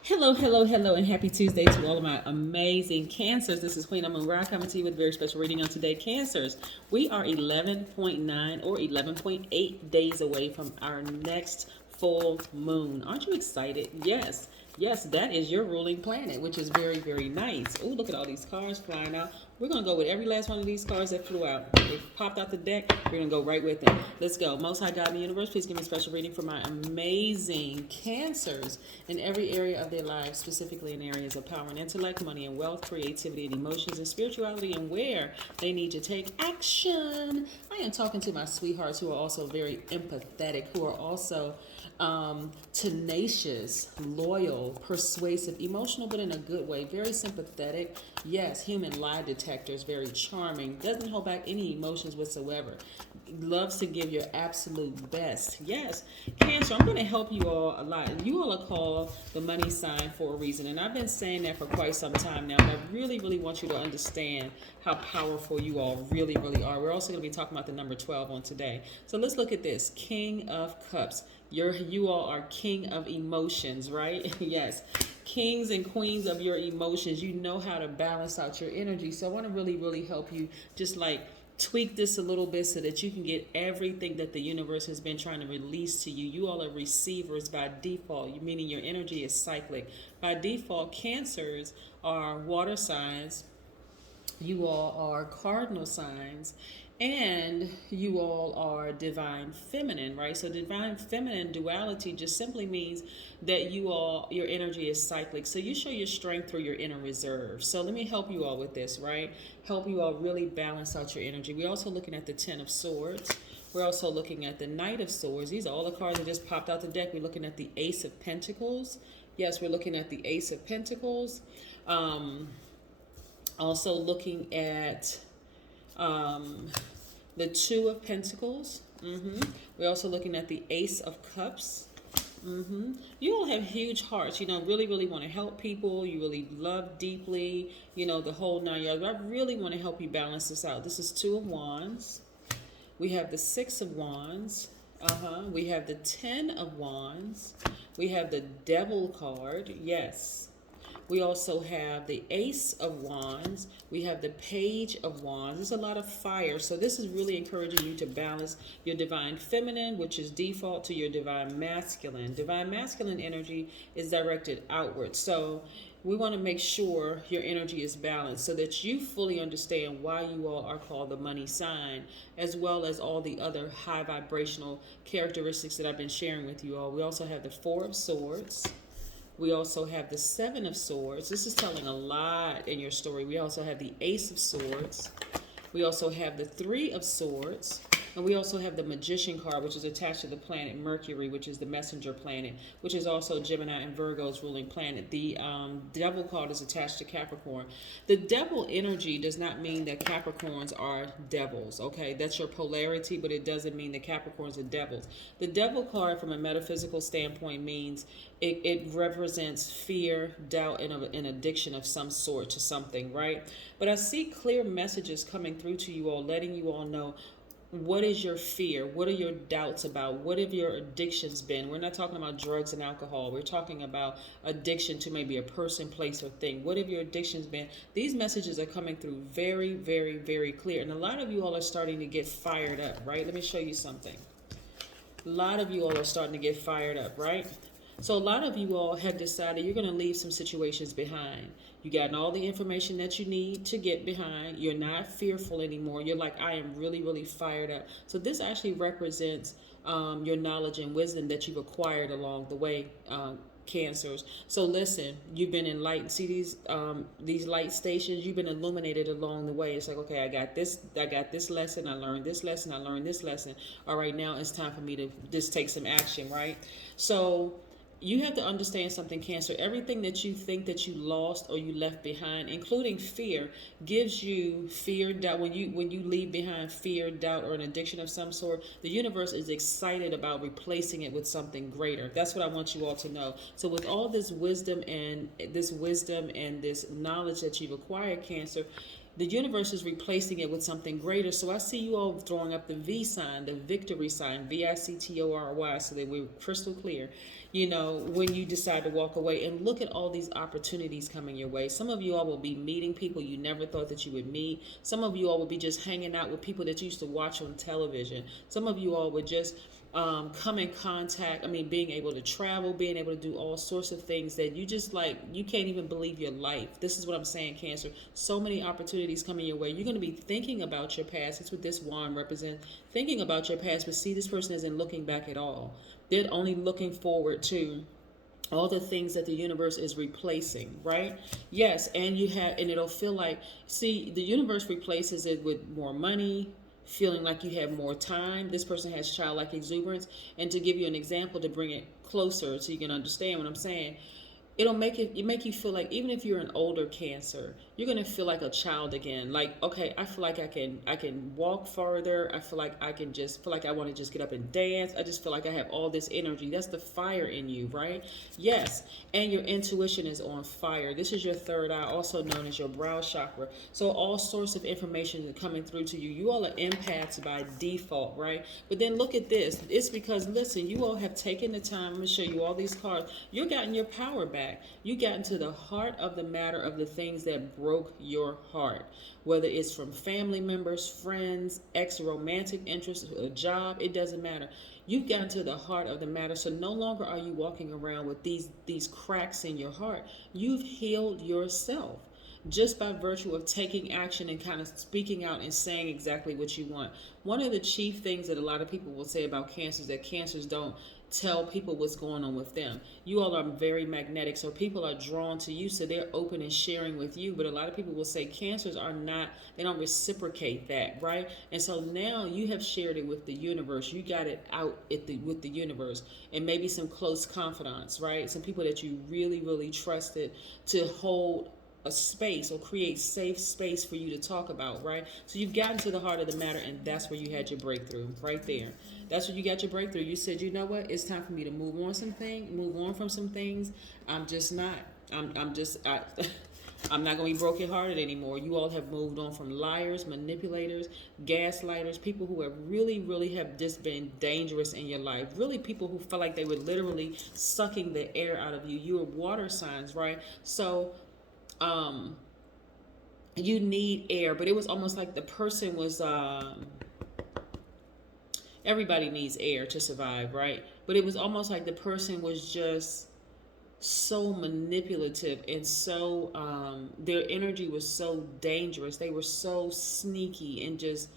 Hello, hello, hello, and happy Tuesday to all of my amazing Cancers. This is Queen Amun Ra coming to you with a very special reading on today. Cancers, we are 11.9 or 11.8 days away from our next full moon. Aren't you excited? Yes. Yes, that is your ruling planet, which is very, very nice. Oh, look at all these cars flying out. We're going to go with every last one of these cars that flew out. They popped out the deck. We're going to go right with them. Let's go. Most High God in the universe, please give me a special reading for my amazing Cancers in every area of their lives, specifically in areas of power and intellect, money and wealth, creativity and emotions, and spirituality, and where they need to take action. I am talking to my sweethearts who are also very empathetic, who are also tenacious, loyal, persuasive, emotional, but in a good way, very sympathetic. Yes, human lie detectors, very charming, doesn't hold back any emotions whatsoever, loves to give your absolute best. Yes, Cancer, I'm going to help you all a lot. You all are called the money sign for a reason, and I've been saying that for quite some time now, but I really, really want you to understand how powerful you all really, really are. We're also going to be talking about the number 12 on today. So let's look at this. King of Cups. You all are king of emotions, right? Yes. Kings and queens of your emotions. You know how to balance out your energy. So I want to really, really help you just like tweak this a little bit so that you can get everything that the universe has been trying to release to you. You all are receivers by default, meaning your energy is cyclic. By default, Cancers are water signs, you all are cardinal signs, and you all are divine feminine, right? So divine feminine duality just simply means that your energy is cyclic. So you show your strength through your inner reserve. So let me help you all with this, right? Help you all really balance out your energy. We're also looking at the 10 of Swords. We're also looking at the Knight of Swords. These are all the cards that just popped out the deck. We're looking at the Ace of Pentacles. Yes, we're looking at the Ace of Pentacles. Also looking at um, the Two of Pentacles. We're also looking at the Ace of Cups. You all have huge hearts, really, really want to help people. You really love deeply, the whole 9 yards. I really want to help you balance this out. This is Two of Wands. We have the Six of Wands. We have the 10 of Wands. We have the Devil card. Yes. We also have the Ace of Wands. We have the Page of Wands. There's a lot of fire. So this is really encouraging you to balance your divine feminine, which is default, to your divine masculine. Divine masculine energy is directed outward. So we want to make sure your energy is balanced so that you fully understand why you all are called the money sign, as well as all the other high vibrational characteristics that I've been sharing with you all. We also have the Four of Swords. We also have the Seven of Swords. This is telling a lot in your story. We also have the Ace of Swords. We also have the Three of Swords. And we also have the Magician card, which is attached to the planet Mercury, which is the messenger planet, which is also Gemini and Virgo's ruling planet. The Devil card is attached to Capricorn. The Devil energy does not mean that Capricorns are devils, okay? That's your polarity, but it doesn't mean that Capricorns are devils. The Devil card, from a metaphysical standpoint, means it represents fear, doubt, and an addiction of some sort to something, right? But I see clear messages coming through to you all, letting you all know, what is your fear? What are your doubts about? What have your addictions been? We're not talking about drugs and alcohol. We're talking about addiction to maybe a person, place, or thing. What have your addictions been? These messages are coming through very, very, very clear. And a lot of you all are starting to get fired up, right? Let me show you something. A lot of you all are starting to get fired up, right? So a lot of you all have decided you're going to leave some situations behind. You gotten all the information that you need to get behind. You're not fearful anymore. You're like, I am really, really fired up. So this actually represents your knowledge and wisdom that you've acquired along the way, Cancers. So listen, you've been enlightened. See these light stations, you've been illuminated along the way. It's like, okay, I got this lesson, I learned this lesson, I learned this lesson. All right, now it's time for me to just take some action, right? So you have to understand something, Cancer. Everything that you think that you lost or you left behind, including fear, gives you fear, doubt. When you leave behind fear, doubt, or an addiction of some sort, the universe is excited about replacing it with something greater. That's what I want you all to know. So with all this wisdom and this knowledge that you've acquired, Cancer, the universe is replacing it with something greater. So I see you all throwing up the V sign, the victory sign, VICTORY, so that we're crystal clear. You know, when you decide to walk away, and look at all these opportunities coming your way. Some of you all will be meeting people you never thought that you would meet. Some of you all will be just hanging out with people that you used to watch on television. Some of you all would just come in contact. I mean, being able to travel, being able to do all sorts of things that you just like, you can't even believe your life. This is what I'm saying, Cancer. So many opportunities coming your way. You're going to be thinking about your past. That's what this wand represents. Thinking about your past, but see, this person isn't looking back at all. They're only looking forward to all the things that the universe is replacing, right? Yes, and it'll feel like, see, the universe replaces it with more money, feeling like you have more time. This person has childlike exuberance. And to give you an example to bring it closer so you can understand what I'm saying, it'll make you feel like, even if you're an older Cancer, you're gonna feel like a child again. Like, okay, I feel like I can walk farther. I feel like I can just feel like I want to just get up and dance. I just feel like I have all this energy. That's the fire in you, right? Yes, and your intuition is on fire. This is your third eye, also known as your brow chakra. So all sorts of information is coming through to you. You all are empaths by default, right? But then look at this. It's because, listen, you all have taken the time. I'm gonna show you all these cards. You're gotten your power back. You got into the heart of the matter of the things that broke your heart, whether it's from family members, friends, ex-romantic interests, a job, it doesn't matter. You've gotten to the heart of the matter. So no longer are you walking around with these cracks in your heart. You've healed yourself just by virtue of taking action and kind of speaking out and saying exactly what you want. One of the chief things that a lot of people will say about Cancers, that Cancers don't tell people what's going on with them. You all are very magnetic, so people are drawn to you, so they're open and sharing with you. But a lot of people will say Cancers are not, they don't reciprocate that, right? And so now you have shared it with the universe. You got it out with the universe, and maybe some close confidants, right? Some people that you really, really trusted to hold a space or create safe space for you to talk about, right? So you've gotten to the heart of the matter, and that's where you had your breakthrough, right there. That's where you got your breakthrough. You said, you know what? It's time for me to move on from some things. I'm just not. I'm not going to be brokenhearted anymore. You all have moved on from liars, manipulators, gaslighters, people who have really, really have just been dangerous in your life. Really people who felt like they were literally sucking the air out of you. You are water signs, right? So you need air, but it was almost like the person was, everybody needs air to survive, right? But it was almost like the person was just so manipulative, and so their energy was so dangerous. They were so sneaky and just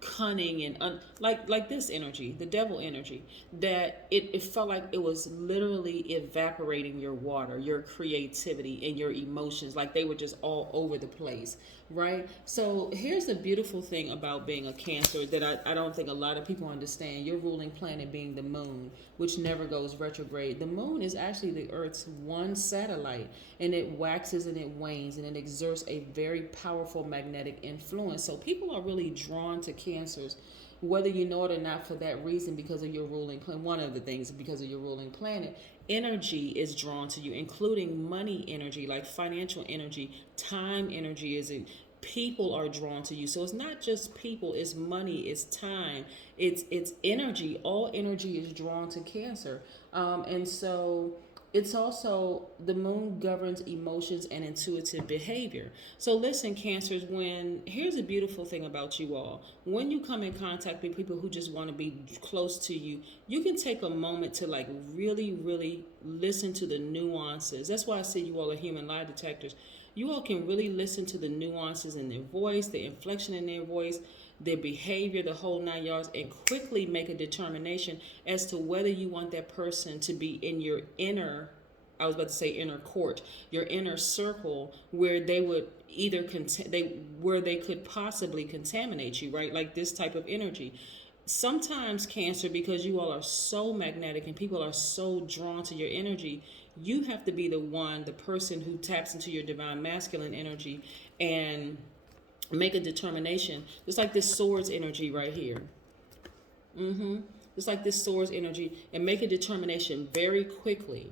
cunning and like this energy, the devil energy, that it felt like it was literally evaporating your water, your creativity and your emotions, like they were just all over the place, right? So here's the beautiful thing about being a Cancer that I don't think a lot of people understand. Your ruling planet being the moon, which never goes retrograde. The moon is actually the Earth's one satellite, and it waxes and it wanes, and it exerts a very powerful magnetic influence. So people are really drawn to Cancers, whether you know it or not, for that reason, because of your ruling planet. One of the things, because of your ruling planet, energy is drawn to you, including money energy, like financial energy, time energy is it. People are drawn to you. So it's not just people, it's money, it's time, it's energy. All energy is drawn to Cancer. And so it's also, the moon governs emotions and intuitive behavior. So listen, Cancers, here's a beautiful thing about you all. When you come in contact with people who just want to be close to you, you can take a moment to like really, really listen to the nuances. That's why I say you all are human lie detectors. You all can really listen to the nuances in their voice, the inflection in their voice, their behavior, the whole 9 yards, and quickly make a determination as to whether you want that person to be in your inner, I was about to say inner court, your inner circle, where they would either where they could possibly contaminate you, right? Like this type of energy. Sometimes Cancer, because you all are so magnetic and people are so drawn to your energy, you have to be the person who taps into your divine masculine energy and make a determination. It's like this swords energy right here. It's like this swords energy, and make a determination very quickly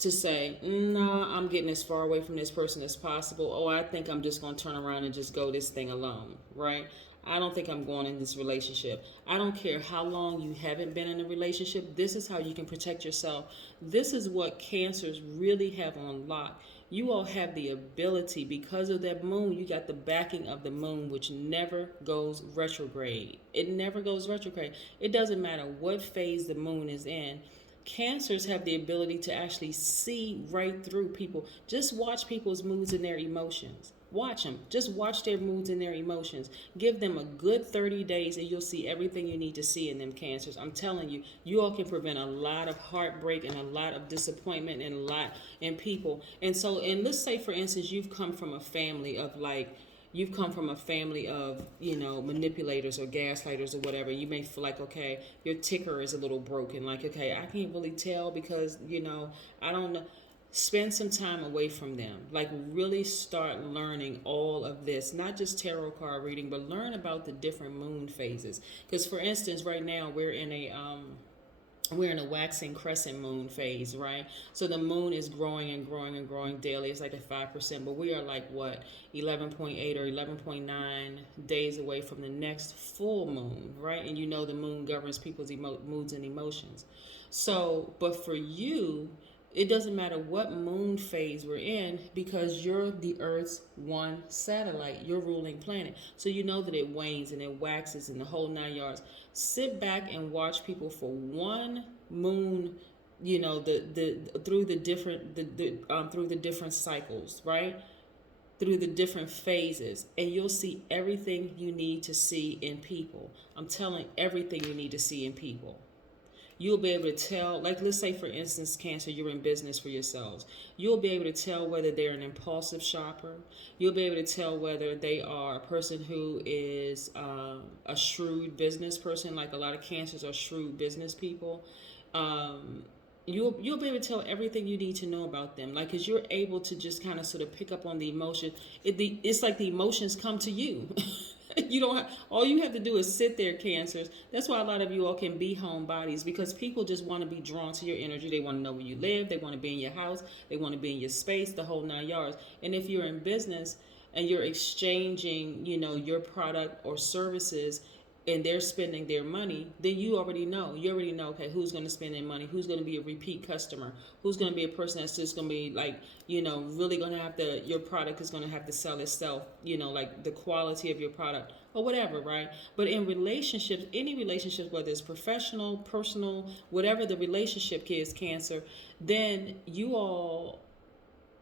to say, nah, I'm getting as far away from this person as possible. Oh, I think I'm just going to turn around and just go this thing alone, right? I don't think I'm going in this relationship. I don't care how long you haven't been in a relationship. This is how you can protect yourself. This is what Cancers really have on lock. You all have the ability, because of that moon, you got the backing of the moon, which never goes retrograde. It never goes retrograde. It doesn't matter what phase the moon is in. Cancers have the ability to actually see right through people. Just watch people's moods and their emotions. Watch them. Just watch their moods and their emotions. Give them a good 30 days and you'll see everything you need to see in them, Cancers. I'm telling you, you all can prevent a lot of heartbreak and a lot of disappointment and a lot in people. And so, and let's say, for instance, you've come from a family of manipulators or gaslighters or whatever. You may feel like, okay, your ticker is a little broken. Like, okay, I can't really tell because, I don't know. Spend some time away from them. Like, really start learning all of this, not just tarot card reading, but learn about the different moon phases. Because, for instance, right now we're in a waxing crescent moon phase, right? So the moon is growing and growing and growing daily. It's like at 5%, but we are like 11.8 or 11.9 days away from the next full moon, right? And the moon governs people's moods and emotions. So, but for you, it doesn't matter what moon phase we're in, because you're the Earth's one satellite, your ruling planet. So you know that it wanes and it waxes and the whole 9 yards. Sit back and watch people for one moon, through the different cycles, right? Through the different phases, and you'll see everything you need to see in people. I'm telling everything you need to see in people. You'll be able to tell, like, let's say, for instance, Cancer, you're in business for yourselves. You'll be able to tell whether they're an impulsive shopper. You'll be able to tell whether they are a person who is a shrewd business person. Like, a lot of Cancers are shrewd business people. You'll be able to tell everything you need to know about them. Like, because you're able to just kind of sort of pick up on the emotion. It's like the emotions come to you. All you have to do is sit there, Cancers. That's why a lot of you all can be homebodies, because people just want to be drawn to your energy. They want to know where you live. They want to be in your house. They want to be in your space, the whole 9 yards. And if you're in business and you're exchanging, your product or services, and they're spending their money, then you already know. Okay, who's going to spend their money, who's going to be a repeat customer, who's going to be a person that's just going to be like, really going to have your product is going to have to sell itself, like the quality of your product or whatever, right? But in relationships, any relationship, whether it's professional, personal, whatever the relationship is, Cancer, then you all,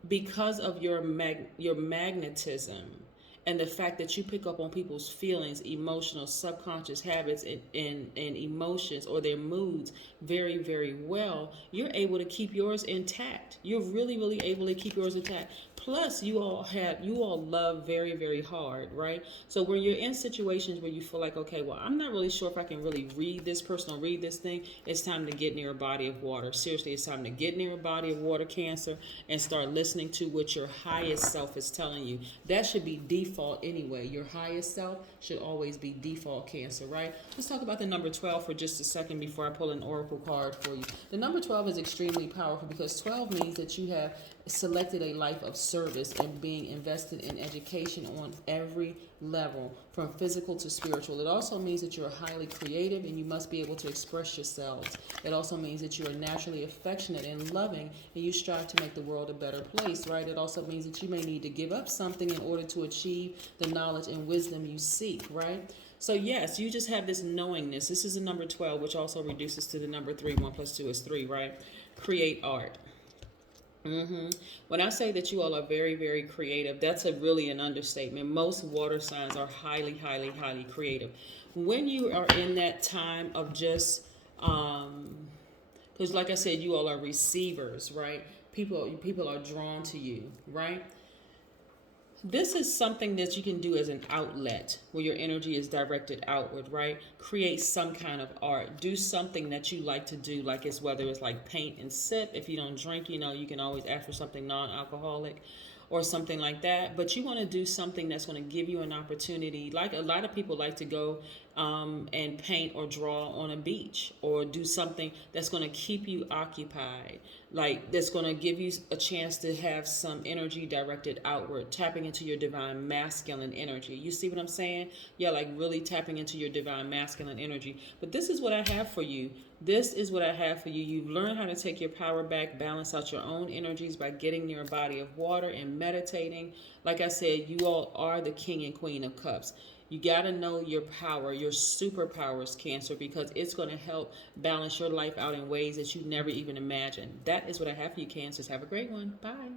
because of your magnetism, and the fact that you pick up on people's feelings, emotional, subconscious habits, and emotions or their moods very, very well, you're able to keep yours intact. You're really, really able to keep yours intact. Plus, you all love very, very hard, right? So when you're in situations where you feel like, okay, well, I'm not really sure if I can really read this person or read this thing, it's time to get near a body of water. Seriously, it's time to get near a body of water, Cancer, and start listening to what your highest self is telling you. That should be default anyway. Your highest self should always be default, Cancer, right? Let's talk about the number 12 for just a second before I pull an oracle card for you. The number 12 is extremely powerful because 12 means that you have selected a life of service and being invested in education on every level, from physical to spiritual. It also means that you're highly creative and you must be able to express yourselves. It also means that you are naturally affectionate and loving and you strive to make the world a better place, right? It also means that you may need to give up something in order to achieve the knowledge and wisdom you seek, right? So yes, you just have this knowingness. This is the number 12, which also reduces to the number 3. 1 plus 2 is 3, right? Create art. When I say that you all are very, very creative, that's really an understatement. Most water signs are highly, highly, highly creative. When you are in that time of just, because like I said, you all are receivers, right? People are drawn to you, right? This is something that you can do as an outlet where your energy is directed outward, right? Create some kind of art. Do something that you like to do, like whether it's like paint and sip. If you don't drink, you can always ask for something non-alcoholic or something like that. But you want to do something that's going to give you an opportunity. Like a lot of people like to go and paint or draw on a beach, or do something that's going to keep you occupied, like that's going to give you a chance to have some energy directed outward, tapping into your divine masculine energy. You see what I'm saying? Yeah, like really tapping into your divine masculine energy. But this is what I have for you. This is what I have for you. You've learned how to take your power back, balance out your own energies by getting near a body of water and meditating. Like I said, you all are the king and queen of cups. You got to know your power, your superpowers, Cancer, because it's going to help balance your life out in ways that you never even imagined. That is what I have for you, Cancers. Have a great one. Bye.